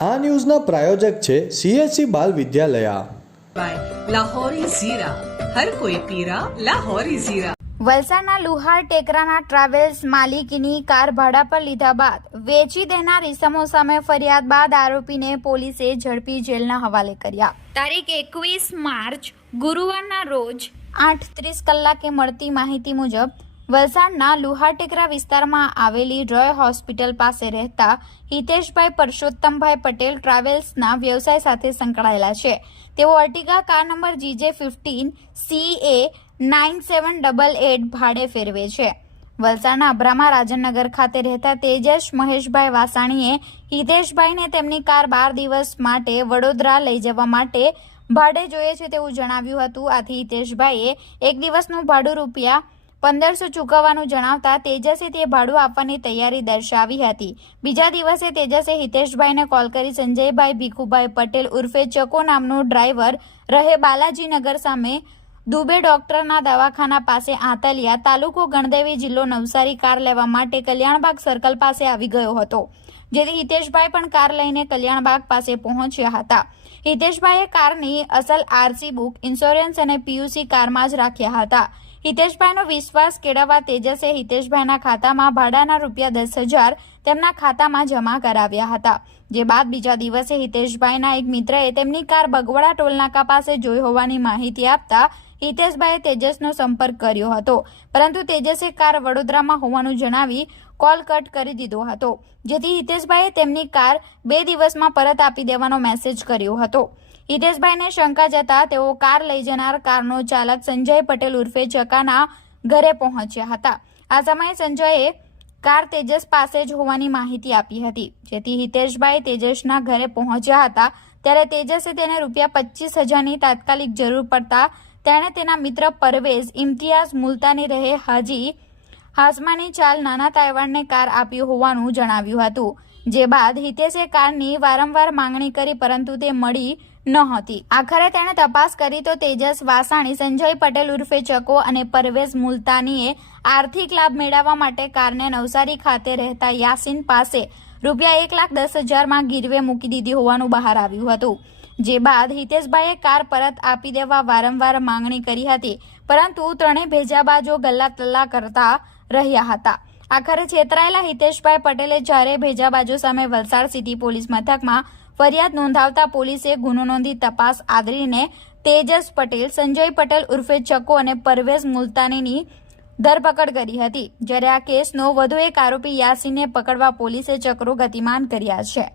આ ન્યૂઝના પ્રાયોજક છે CSC બાલ વિદ્યાલયા। લાહોરી ઝીરા, હર કોઈ પીરા લાહોરી ઝીરા। વલસાડના લુહાર ટેકરાના ટ્રાવેલ્સ માલિકીની કાર ભાડા પર લીધા બાદ વેચી દેનાર ઇસમો સામે ફરિયાદ બાદ આરોપીને પોલીસે ઝડપી જેલના હવાલે કર્યા। તારીખ 21 માર્ચ ગુરુવારના રોજ 8:30 કલાકે મળતી માહિતી મુજબ વલસાડના લુહાર ટેકરા વિસ્તારમાં આવેલી રોય હોસ્પિટલ પાસે રહેતા હિતેશભાઈ પરસોત્તમભાઈ પટેલ ટ્રાવેલ્સના વ્યવસાય સાથે સંકળાયેલા છે। તેઓ Ertiga car number GJ15 CA 9788 ભાડે ફેરવે છે। વલસાડના અબ્રામા રાજનગર ખાતે રહેતા તેજસ મહેશભાઈ વાસાણીએ હિતેશભાઈને તેમની કાર 12 દિવસ માટે વડોદરા લઈ જવા માટે ભાડે જોઈએ છે તેવું જણાવ્યું હતું। આથી હિતેશભાઈએ એક દિવસનું ભાડું ₹1500 ચૂકવવાનું જણાવતા તેજસે તે ભાડું આપવાની તૈયારી દર્શાવી હતી। બીજા દિવસે તેજસે હિતેશભાઈને કોલ કરી સંજયભાઈ ભીખુભાઈ પટેલ ઉર્ફે ચકો નામનો ડ્રાઈવર રહે બાલાજીનગર સામે દુબે ડોક્ટરના દવાખાના પાસે આંતલિયા તાલુકો ગણદેવી જિલ્લો નવસારી કાર લેવા માટે કલ્યાણબાગ સર્કલ પાસે આવી ગયો હતો, જેથી હિતેશભાઈ પણ કાર લઈને કલ્યાણબાગ પાસે પહોંચ્યા હતા। હિતેશભાઈએ કારની અસલ RC બુક, ઇન્સ્યોરન્સ અને PUC કારમાં જ રાખ્યા હતા। હિતેશભાઈનો વિશ્વાસ કેળવવા તેજસે હિતેશભાઈના ખાતામાં ભાડાના ₹10,000 તેમના ખાતામાં જમા કરાવ્યા હતા। જે બાદ બીજા દિવસે હિતેશભાઈના એક મિત્રએ તેમની કાર બગવડા ટોલનાકા પાસે જોઈ હોવાની માહિતી આપતા હિતેશભાઈએ તેજસનો સંપર્ક કર્યો હતો, પરંતુ તેજસે કાર વડોદરામાં હોવાનું જણાવી કોલ કટ કરી દીધો હતો, જેથી હિતેશભાઈએ તેમની કાર 2 દિવસમાં પરત આપી દેવાનો મેસેજ કર્યો હતો। હિતેશભાઈને શંકા જતા તેઓ કાર લઈ જનાર કારનો ચાલક સંજય પટેલ ઉર્ફે ચકાના ઘરે પહોંચ્યા હતા। આ સમયે સંજયે કાર તેજસ પાસે જ હોવાની માહિતી આપી હતી, જેથી હિતેશભાઈ તેજસના ઘરે પહોંચ્યા હતા ત્યારે તેજસે તેને ₹25,000ની તાત્કાલિક જરૂર પડતા તેણે તેના મિત્ર પરવેઝ ઇમ્તિયાઝ મુલતાની રહે હાજી હાસમાની ચાલ નાના તાઇવાનને કાર આપી હોવાનું જણાવ્યું હતું। જે બાદ હિતેશે કારની વારંવાર માંગણી કરી, પરંતુ તે મળી ન હતી। આખરે તેણે તપાસ કરી તો તેજસ વાસાણી, સંજય પટેલ ઉર્ફે ચકો અને પરવેઝ મુલતાનીએ આર્થિક લાભ મેળવવા માટે કારને નવસારી ખાતે રહેતા યાસીન પાસે ₹1,10,000માં ગીરવે મૂકી દીધી હોવાનું બહાર આવ્યું હતું। જે બાદ હિતેશભાઈએ કાર પરત આપી દેવા વારંવાર માંગણી કરી હતી, પરંતુ ત્રણેય ભેજાબાજો ગલ્લા તલ્લા કરતા રહ્યા હતા। આખરે છેતરાયેલા હિતેશભાઈ પટેલે ચારે ભેજાબાજો સામે વલસાડ સિટી પોલીસ મથકમાં ફરિયાદ નોંધાવતા પોલીસે ગુનો નોંધી તપાસ આદરીને તેજસ પટેલ, સંજય પટેલ ઉર્ફે ચકો અને પરવેઝ મુલતાનીની ધરપકડ કરી હતી। જ્યારે આ કેસનો વધુ એક આરોપી યાસીનને પકડવા પોલીસે ચક્રો ગતિમાન કર્યા છે।